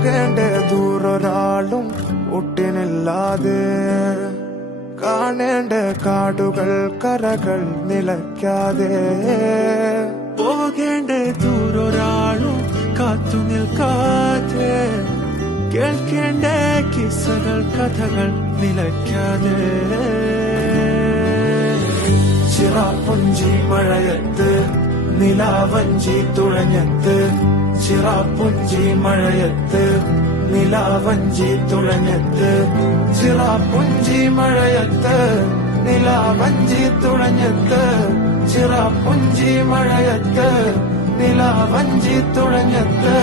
പോകേണ്ട ദൂരൊരാളും ഒട്ടിനില്ലാതെ കാണേണ്ട കാടുകൾ കരകൾ നിലയ്ക്കാതെ പോകേണ്ട ദൂരൊരാളും കാത്തു നിൽക്കാതെ കേൾക്കേണ്ട കിസ്സകൾ കഥകൾ നിലയ്ക്കാതെ ചിറാപ്പുഞ്ചി മഴയത്ത് നിലാവഞ്ചി തുഴഞ്ഞത്ത് ചിറാപ്പുഞ്ചി മഴയത്ത് നിലാവഞ്ചി തുഴഞ്ഞത്ത് ചിറാപ്പുഞ്ചി മഴയത്ത് നിലാവഞ്ചി തുഴഞ്ഞത്ത് ചിറാപ്പുഞ്ചി മഴയത്ത് നിലാവഞ്ചി തുഴഞ്ഞത്ത്